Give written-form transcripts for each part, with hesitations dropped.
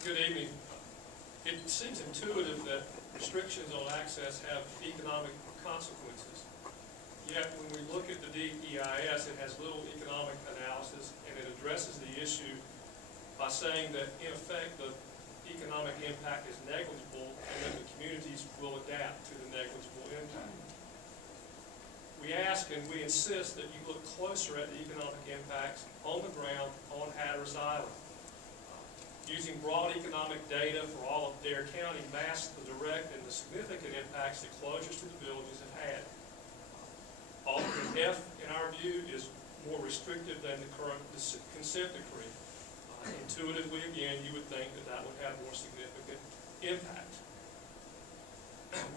Good evening. It seems intuitive that restrictions on access have economic consequences. Yet, when we look at the DEIS, it has little economic analysis, and it addresses the issue by saying that, in effect, the economic impact is negligible, and that the communities will adapt to the negligible impact. We ask and we insist that you look closer at the economic impacts on the ground on Hatteras Island. Using broad economic data for all of Dare County masks the direct and the significant impacts that closures to the villages have had. Alternate F, in our view, is more restrictive than the current consent decree. Intuitively, again, you would think that that would have more significant impact.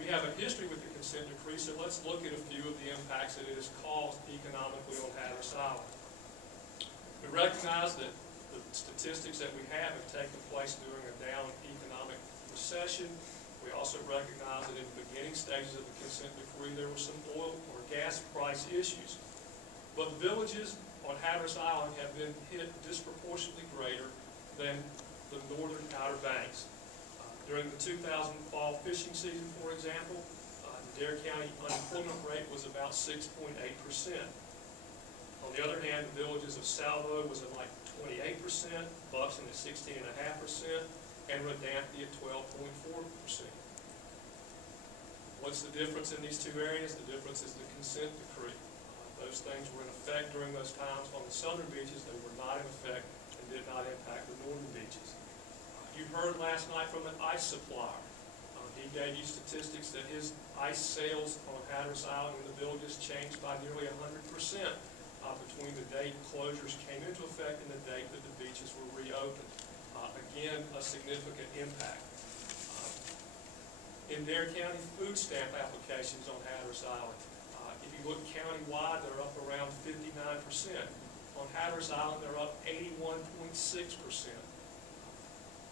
We have a history with the consent decree, so let's look at a few of the impacts that it has caused economically on Hatteras Island. We recognize that the statistics that we have taken place during a down economic recession. We also recognize that in the beginning stages of the consent decree there were some oil or gas price issues. But villages on Hatteras Island have been hit disproportionately greater than the northern Outer Banks. During the 2000 fall fishing season, for example, the Dare County unemployment rate was about 6.8%. On the other hand, the villages of Salvo was at like 28%, Buxton at 16.5%, and Redampy at 12.4%. What's the difference in these two areas? The difference is the consent decree. Those things were in effect during those times on the southern beaches. They were not in effect and did not impact the northern beaches. You heard last night from an ice supplier. He gave you statistics that his ice sales on Hatteras Island and the villages changed by nearly 100%. Between the date closures came into effect and the date that the beaches were reopened. Again, a significant impact. In Dare County, food stamp applications on Hatteras Island, if you look countywide, they're up around 59%. On Hatteras Island, they're up 81.6%.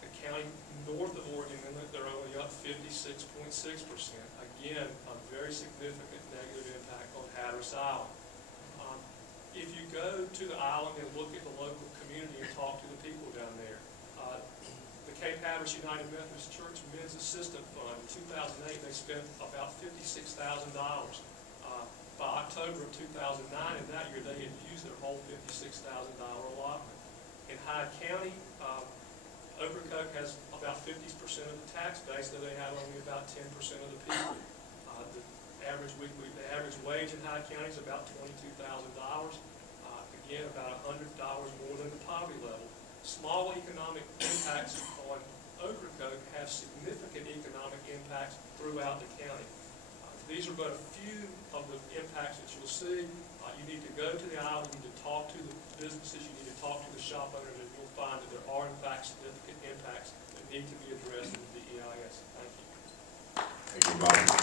The county north of Oregon Inlet, they're only up 56.6%. Again, a very significant negative impact on Hatteras Island. If you go to the island and look at the local community and talk to the people down there, the Cape Hatteras United Methodist Church Men's Assistant Fund, in 2008, they spent about $56,000. By October of 2009, in that year, they had used their whole $56,000 allotment. In Hyde County, Ocracoke has about 50% of the tax base, though they have only about 10% of the people. The average wage in Hyde County is about $22,000. Again, about $100 more than the poverty level. Small economic impacts on Ocracoke have significant economic impacts throughout the county. These are but a few of the impacts that you'll see. You need to go to the island, you need to talk to the businesses, you need to talk to the shop owners, and you'll find that there are in fact significant impacts that need to be addressed in the DEIS. Thank you. Thank you, Bob.